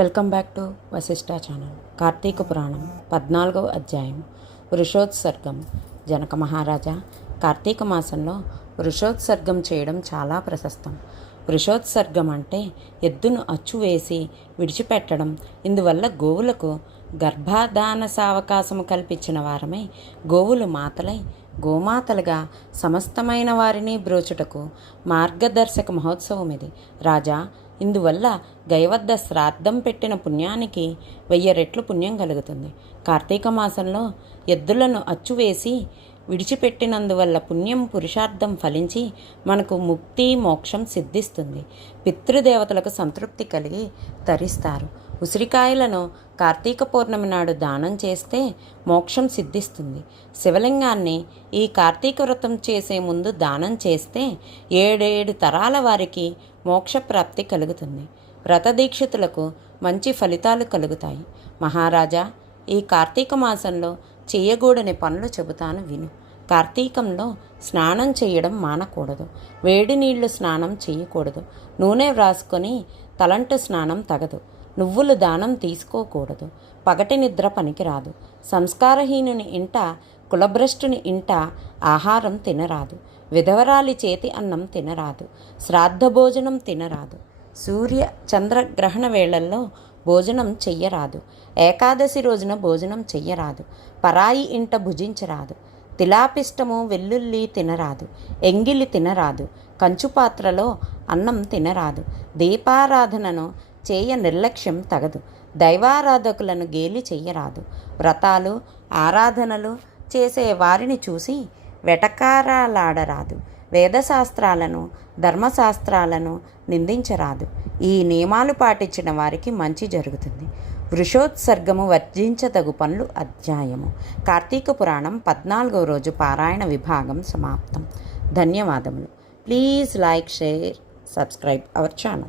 Welcome back to Vashishtha channel. Karthika Puranam 14వ అధ్యాయం వృషోత్సర్గం. జనక మహారాజా, కార్తీక మాసంలో వృషోత్సర్గం చేయడం చాలా ప్రశస్తం. వృషోత్సర్గం అంటే ఎద్దును అచ్చు వేసి విడిచిపెట్టడం. ఇందువల్ల గోవులకు గర్భాధాన సావకాశము కల్పించిన వారమై గోవులు మాతలై గోమాతలుగా సమస్తమైన వారిని బ్రోచుటకు మార్గదర్శక మహోత్సవం ఇది. రాజా, ఇందువల్ల గయవద్ద శ్రాద్ధం పెట్టిన పుణ్యానికి 1000 రెట్లు పుణ్యం కలుగుతుంది. కార్తీక మాసంలో ఎద్దులను అచ్చువేసి విడిచిపెట్టినందువల్ల పుణ్యం పురుషార్థం ఫలించి మనకు ముక్తి మోక్షం సిద్ధిస్తుంది. పితృదేవతలకు సంతృప్తి కలిగి తరిస్తారు. ఉసిరికాయలను కార్తీక పౌర్ణమి నాడు దానం చేస్తే మోక్షం సిద్ధిస్తుంది. శివలింగాన్ని ఈ కార్తీక వ్రతం చేసే ముందు దానం చేస్తే 7 తరాల వారికి మోక్షప్రాప్తి కలుగుతుంది. వ్రతదీక్షితులకు మంచి ఫలితాలు కలుగుతాయి. మహారాజా, ఈ కార్తీక మాసంలో చేయకూడని పనులు చెబుతాను విను. కార్తీకంలో స్నానం చేయడం మానకూడదు. వేడి నీళ్లు స్నానం చేయకూడదు. నూనె వ్రాసుకొని తలంటు స్నానం తగదు. నువ్వులు దానం తీసుకోకూడదు. పగటి నిద్ర పనికిరాదు. సంస్కారహీనుని ఇంట, కులభ్రష్టుని ఇంట ఆహారం తినరాదు. విధవరాలి చేతి అన్నం తినరాదు. శ్రాద్ధ భోజనం తినరాదు. సూర్య చంద్రగ్రహణ వేళల్లో భోజనం చెయ్యరాదు. ఏకాదశి రోజున భోజనం చెయ్యరాదు. పరాయి ఇంట భుజించరాదు. తిలాపిష్టము వెల్లుల్లి తినరాదు. ఎంగిలి తినరాదు. కంచుపాత్రలో అన్నం తినరాదు. దీపారాధనను చేయ నిర్లక్ష్యం తగదు. దైవారాధకులను గేలి చెయ్యరాదు. వ్రతాలు ఆరాధనలు చేసే వారిని చూసి వెటకారాలాడరాదు. వేదశాస్త్రాలను ధర్మశాస్త్రాలను నిందించరాదు. ఈ నియమాలు పాటించిన వారికి మంచి జరుగుతుంది. వృషోత్సర్గము వర్జించదగు పనులు అధ్యాయము. కార్తీక పురాణం 14వ రోజు పారాయణ విభాగం సమాప్తం. ధన్యవాదములు. Please like, share, subscribe our channel.